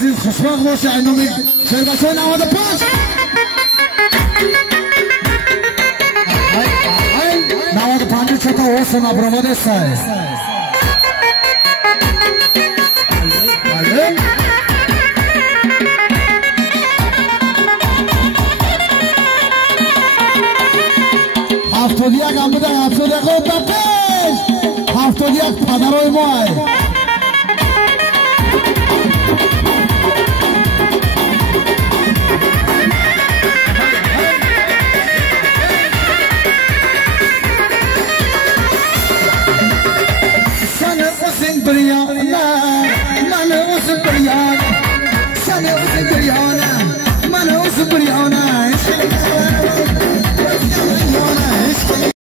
عزیز خوشبخت باشه اینومی شربتون آماده پاش نواد پنجی چطا حسن ابراماده سای هفتاد یک هم بوده هفتاد یک رو بکش هفتاد یک پدروی مای Brianna, man, it was a Brianna, son, it was a Brianna.